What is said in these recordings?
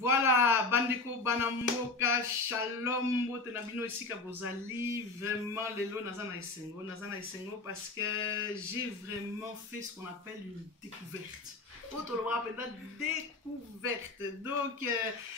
Voilà, Bandeko, Banamoka, Shalom, Botenabino ici Kabozali. Vraiment, Lelo Nazana Esengo, parce que j'ai vraiment fait ce qu'on appelle une découverte. Autre le rappelle, découverte. Donc,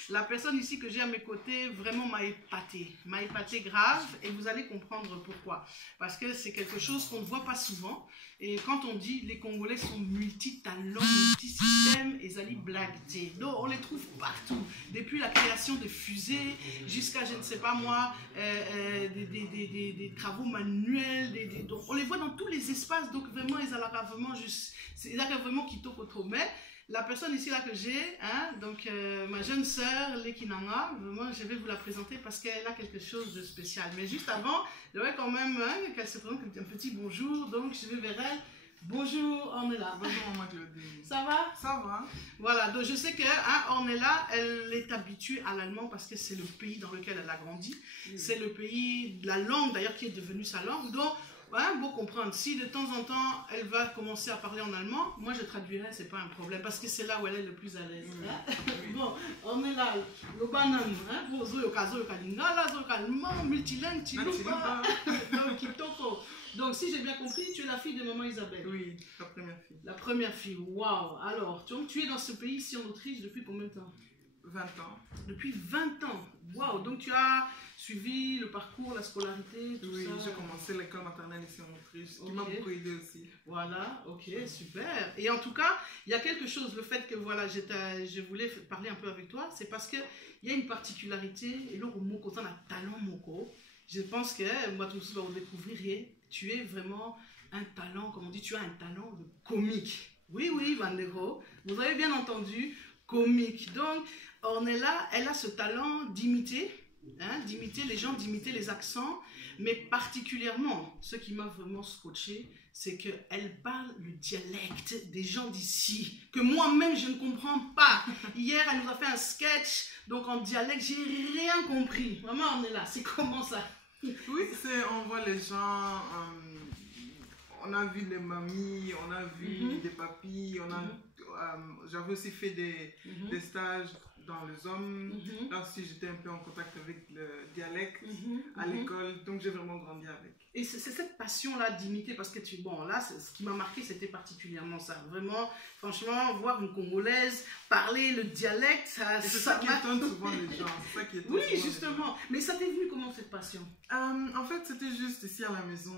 la personne ici que j'ai à mes côtés vraiment m'a épaté grave, et vous allez comprendre pourquoi. Parce que c'est quelque chose qu'on ne voit pas souvent. Et quand on dit les Congolais sont multitalents, multisystèmes, et Zali blagué. Donc, on les trouve partout. Depuis la création de fusées jusqu'à, je ne sais pas moi, des travaux manuels. Donc, on les voit dans tous les espaces. Donc, vraiment, ils ont vraiment juste. C'est vraiment qui toque au trop. Mais la personne ici là que j'ai, hein, donc ma jeune sœur, Lekinanga, vraiment, je vais vous la présenter parce qu'elle a quelque chose de spécial. Mais juste avant, je voudrais quand même qu'elle se présente un petit bonjour. Donc, je vais vers elle. Bonjour, Ornella. Bonjour, maman Claudine. Ça va? Ça va. Voilà, donc je sais que Ornella, elle est habituée à l'allemand parce que c'est le pays dans lequel elle a grandi. Oui. C'est le pays, la langue d'ailleurs qui est devenue sa langue. Donc, ouais, beau comprendre. Si de temps en temps, elle va commencer à parler en allemand, moi je traduirai, c'est pas un problème parce que c'est là où elle est le plus à l'aise. Oui. Hein? Oui. Bon, Ornella, le banane, hein, pour Zoyokazo, Kalingala, Zoyokalman, multilingue, Tilupa, Kitoko. Donc, si j'ai bien compris, tu es la fille de maman Isabelle. Oui, la première fille. La première fille, waouh. Alors, tu es dans ce pays ici en Autriche depuis combien de temps? 20 ans. Depuis 20 ans, waouh. Donc, tu as suivi le parcours, la scolarité, tout ça? Oui, j'ai commencé l'école maternelle ici en Autriche, ce qui m'a beaucoup aidé aussi. Voilà, ok, super. Et en tout cas, il y a quelque chose, le fait que voilà, je voulais parler un peu avec toi, c'est parce qu'il y a une particularité, et là, au mot, on a talent moko. Je pense que, moi, tout ça, vous découvrirez. Tu es vraiment un talent, comme on dit, tu as un talent de comique. Oui, oui, Vandero, vous avez bien entendu, comique. Donc, Ornella, elle a ce talent d'imiter, hein, d'imiter les gens, d'imiter les accents, mais particulièrement, ce qui m'a vraiment scotché, c'est qu'elle parle le dialecte des gens d'ici, que moi-même, je ne comprends pas. Hier, elle nous a fait un sketch, donc en dialecte, j'ai rien compris. Vraiment, Ornella, c'est comment ça? Oui, on voit les gens, on a vu les mamies, on a vu des papis, j'avais aussi fait des stages dans les hommes, là aussi j'étais un peu en contact avec le dialecte à l'école, donc j'ai vraiment grandi avec. Et c'est cette passion-là d'imiter, parce que bon, là, ce qui m'a marqué, c'était particulièrement ça. Vraiment, franchement, voir une Congolaise parler le dialecte, c'est ça qui étonne souvent les gens. Ça qui étonne oui, justement. Mais ça t'est venu comment, cette passion? En fait, c'était juste ici à la maison,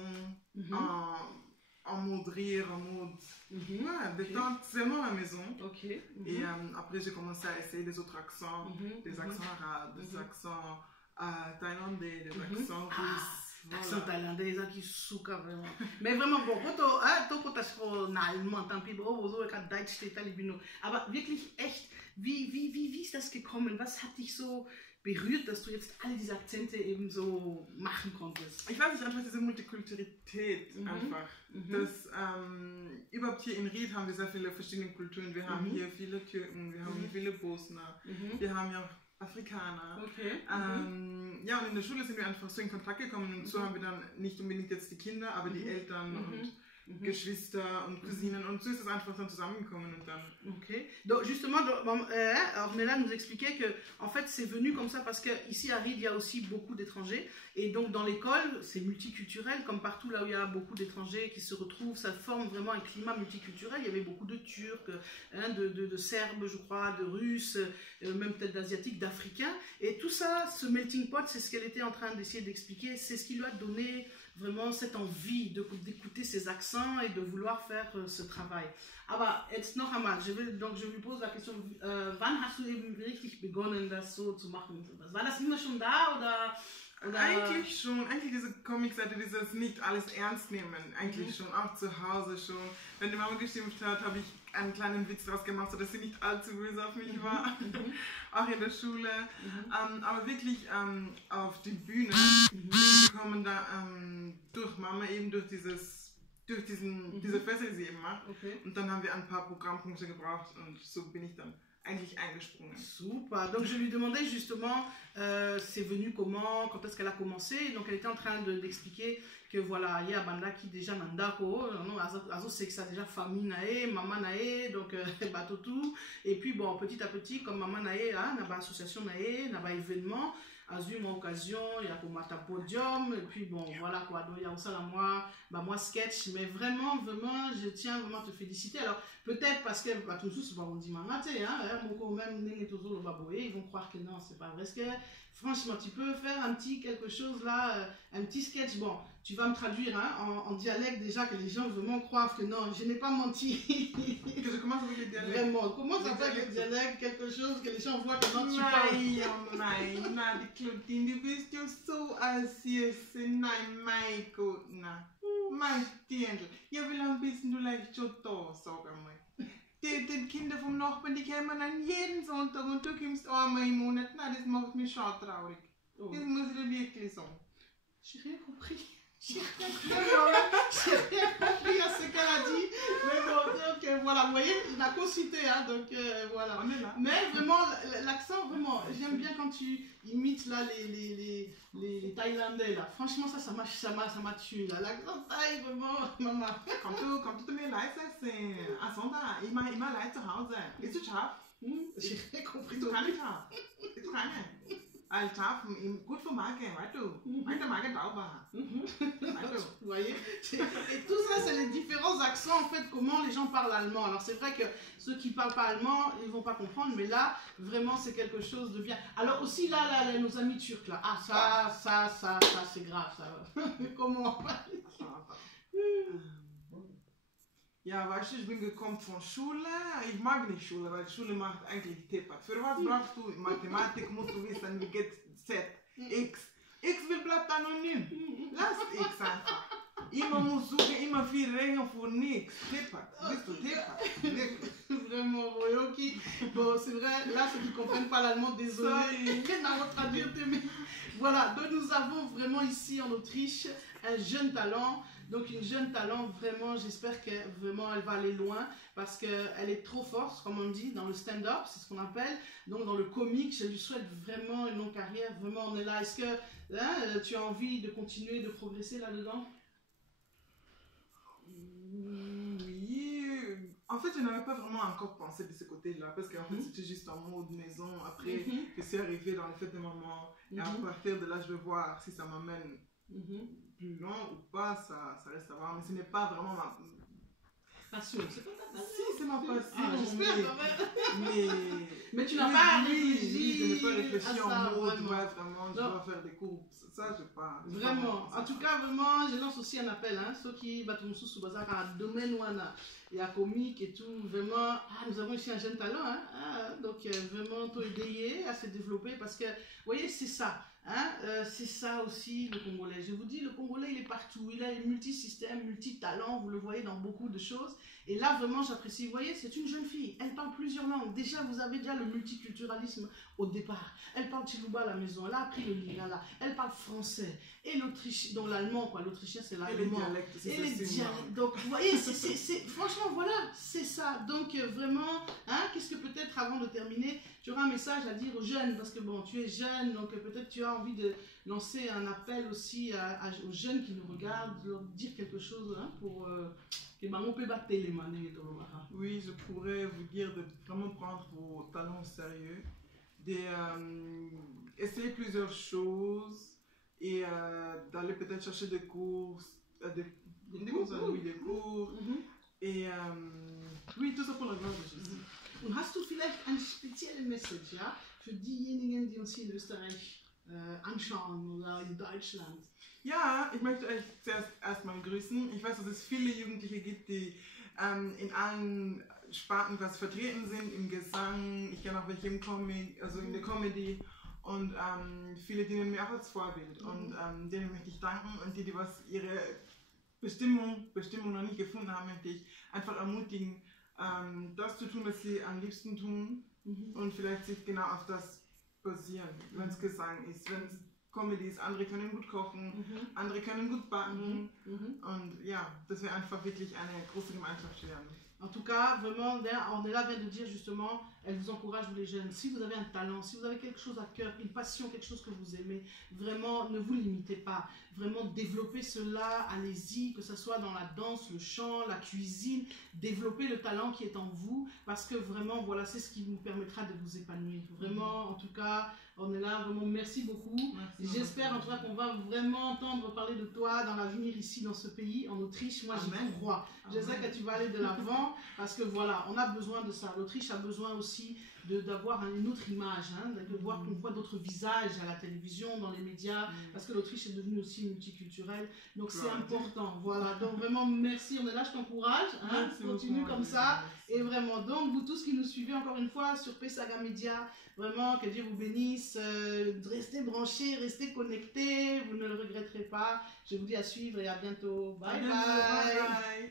en mode rire, en mode détente, seulement à la maison. Et après, j'ai commencé à essayer des autres accents, des accents arabes, des accents thaïlandais, des accents russes. Accent thaïlandais, qui souka vraiment. Mais vraiment, bon, quand tu en allemand, tant pis, so Deutsch steht da libino. Aber wirklich echt, wie ist das gekommen? Was hat dich so berührt, dass du jetzt all diese Akzente eben so machen konntest? Ich weiß nicht, einfach diese Multikulturalität einfach. Das, überhaupt hier in Ried haben wir sehr viele verschiedene Kulturen. Wir haben hier viele Türken, wir haben hier viele Bosner, wir haben ja auch Afrikaner. Ja, und in der Schule sind wir einfach so in Kontakt gekommen und so haben wir dann nicht unbedingt jetzt die Kinder, aber die Eltern und Geschwister und Cousinen und so ist es einfach dann zusammengekommen und dann. Ok. Donc justement, Ornella nous expliquait que en fait c'est venu comme ça parce que ici à Ried il y a aussi beaucoup d'étrangers et donc dans l'école c'est multiculturel comme partout là où il y a beaucoup d'étrangers qui se retrouvent, ça forme vraiment un climat multiculturel. Il y avait beaucoup de Turcs, hein, de Serbes je crois, de Russes, même peut-être d'Asiatiques, d'Africains et tout ça, ce melting pot, c'est ce qu'elle était en train d'essayer d'expliquer, c'est ce qui lui a donné vraiment cette envie d'écouter ses accents et de vouloir faire ce travail. Aber jetzt noch einmal, je lui pose la question, wann hast du eben richtig begonnen, das so zu machen? War das immer schon da oder? Eigentlich schon, eigentlich diese Comic-Seite, dieses nicht alles ernst nehmen, eigentlich schon, auch zu Hause schon. Wenn die Mama geschimpft hat, habe ich einen kleinen Witz draus gemacht, sodass sie nicht allzu böse auf mich war, auch in der Schule. Aber wirklich auf die Bühne gekommen, da durch Mama eben, durch diese Feste, die sie eben macht. Und dann haben wir ein paar Programmpunkte gebraucht und so bin ich dann eigentlich eingesprungen. Super. Donc je lui demandais justement, c'est venu comment, quand est-ce qu'elle a commencé. Donc elle était en train d'expliquer que voilà, il y a banda qui déjà nandako, azo c'est que ça déjà famille nae, maman nae, donc bateau tout. Et puis bon, petit à petit, comme maman nae, là, n'a pas association nae, n'a pas événement. A eu une occasion, il y a comme un podium, et puis bon, voilà quoi, donc il y a aussi moi sketch, mais vraiment, je tiens vraiment à te féliciter. Alors, peut-être parce que, tout ça, c'est pas on dit mamaté, hein, même, ils vont croire que non, c'est pas vrai, parce que, franchement, tu peux faire un petit quelque chose là, un petit sketch, bon, tu vas me traduire hein, en dialecte déjà, que les gens vraiment croient que non, je n'ai pas menti. Que je commence avec les dialectes. Vraiment, commence avec les dialectes, quelque chose que les gens voient que non, tu parles. Nein, die Claudine, du bist ja so süß, nein, mein Gott, na. Mein Dirndl, ja, wie lange bist du leicht schon da, sag einmal. Die Kinder vom Nachbarn, die kommen an jeden Sonntag und du kommst einmal im Monat. Nein, das macht mich schon traurig. Oh. Das muss ich dir wirklich sagen. J'ai rien compris. J'ai rien compris à ce qu'elle a dit. Mais bon, donc voilà, vous voyez, il a consulté, hein, donc voilà. On est là. Mais vraiment, l'accent, vraiment, j'aime bien quand tu imites là les Thaïlandais là. Franchement, ça m'a tué là. L'accent thaï, vraiment, maman. Quand tu te mets leise, c'est à Sonntag, immer leid zu Hause. Ist du scharf? J'ai rien compris. Ist du keine scharf? Ist du keine? Scharf, gut für Marke, weißt du? Meine Marke sauber. Vous voyez? Et tout ça, c'est les différents accents, en fait, comment les gens parlent allemand. Alors, c'est vrai que ceux qui ne parlent pas allemand, ils ne vont pas comprendre, mais là, vraiment, c'est quelque chose de bien. Alors, aussi, là, nos amis turcs, là. Ah, ça, c'est grave, ça. Comment? Ja, weißt du, ich bin gekommen von Schule. Ich mag nicht Schule, weil Schule macht eigentlich Tippert. Für was brauchst du Mathematik? Musst du wissen, wie geht Z, X. X bleibt anonym. Lass X einfach. Immer muss suchen, immer viel Regeln für nichts. Tippert. Bist du Tippert? Vraiment, ok. Bon, c'est vrai, là, ceux qui ne comprennent pas l'allemand, désolé. Traduire, voilà, donc nous avons vraiment ici en Autriche un jeune talent. Donc une jeune talent, vraiment, j'espère que vraiment elle va aller loin parce qu'elle est trop forte, comme on dit, dans le stand-up, c'est ce qu'on appelle. Donc dans le comique, je lui souhaite vraiment une longue carrière, vraiment on est là. Est-ce que hein, tu as envie de continuer, de progresser là-dedans? Oui, en fait je n'avais pas vraiment encore pensé de ce côté-là parce qu'en fait c'était juste en mode maison. Après je suis arrivée dans les fêtes de maman et à partir de là je vais voir si ça m'amène plus loin ou pas, ça reste à voir, mais ce n'est pas vraiment ma passion. C'est pas ta passion. Si, c'est ma passion. Ah, j'espère quand même. Mais tu n'as pas réfléchi. Je n'ai pas réfléchi en mode, vraiment. Ouais, vraiment, je dois faire des cours. Ça, je pas. Vraiment. En tout cas, vraiment, je lance aussi un appel. Hein, ceux qui battent mon sous bazar à domaine où il y a comique et tout. Vraiment, nous avons ici un jeune talent. Hein, donc, vraiment, t'as aidé à se développer parce que, vous voyez, c'est ça. Hein, c'est ça aussi le Congolais. Je vous dis, le Congolais, il est partout. Il a un multisystème, multitalent. Vous le voyez dans beaucoup de choses. Et là, vraiment, j'apprécie. Vous voyez, c'est une jeune fille. Elle parle plusieurs langues. Déjà, vous avez déjà le multiculturalisme au départ. Elle parle Chiluba à la maison. Elle a appris le lingala. Elle parle français. Et l'autrichien, donc l'allemand, quoi. L'autrichien, c'est l'allemand. Et les dialectes, c'est les dialectes. Donc, vous voyez, franchement, voilà, c'est ça. Donc, vraiment, hein, qu'est-ce que peut-être, avant de terminer, tu auras un message à dire aux jeunes, parce que bon, tu es jeune, donc peut-être tu as envie de lancer un appel aussi aux jeunes qui nous regardent, leur dire quelque chose hein, pour que on peut battre les mains. Oui, je pourrais vous dire de vraiment prendre vos talents au sérieux, d'essayer plusieurs choses et d'aller peut-être chercher des cours, des cours. Et oui, tout ça pour la gloire de Jésus. Und hast du vielleicht eine spezielle Message, ja, für diejenigen, die uns hier in Österreich anschauen oder in Deutschland? Ja, ich möchte euch zuerst erstmal grüßen. Ich weiß, dass es viele Jugendliche gibt, die in allen Sparten quasi vertreten sind, im Gesang, ich kenne auch welche im Comic, also in der Comedy und viele dienen mir auch als Vorbild und denen möchte ich danken und die was ihre Bestimmung noch nicht gefunden haben, möchte ich einfach ermutigen, das zu tun, was sie am liebsten tun und vielleicht sich genau auf das basieren, wenn es Gesang ist, wenn es Comedy ist, andere können gut kochen, andere können gut backen und ja, dass wir einfach wirklich eine große Gemeinschaft werden. En tout cas, vraiment, on est là vient de dire justement, elle vous encourage, vous les jeunes. Si vous avez un talent, si vous avez quelque chose à cœur, une passion, quelque chose que vous aimez, vraiment, ne vous limitez pas. Vraiment, développez cela, allez-y, que ce soit dans la danse, le chant, la cuisine. Développez le talent qui est en vous, parce que vraiment, voilà, c'est ce qui vous permettra de vous épanouir. Vraiment, en tout cas, on est là, vraiment, merci beaucoup. J'espère en tout cas qu'on va vraiment entendre parler de toi dans l'avenir ici, dans ce pays, en Autriche. Moi, j'y crois. J'espère que tu vas aller de l'avant, parce que voilà, on a besoin de ça. L'Autriche a besoin aussi d'avoir une autre image, hein, de voir qu'on voit d'autres visages à la télévision, dans les médias, parce que l'Autriche est devenue aussi multiculturelle. Donc c'est important. Voilà, donc vraiment merci, on est là, je t'encourage. Hein, continue comme ça. Et vraiment, donc vous tous qui nous suivez encore une fois sur P-Saga Media, vraiment que Dieu vous bénisse. Restez branchés, restez connectés, vous ne le regretterez pas. Je vous dis à suivre et à bientôt. Bye bye.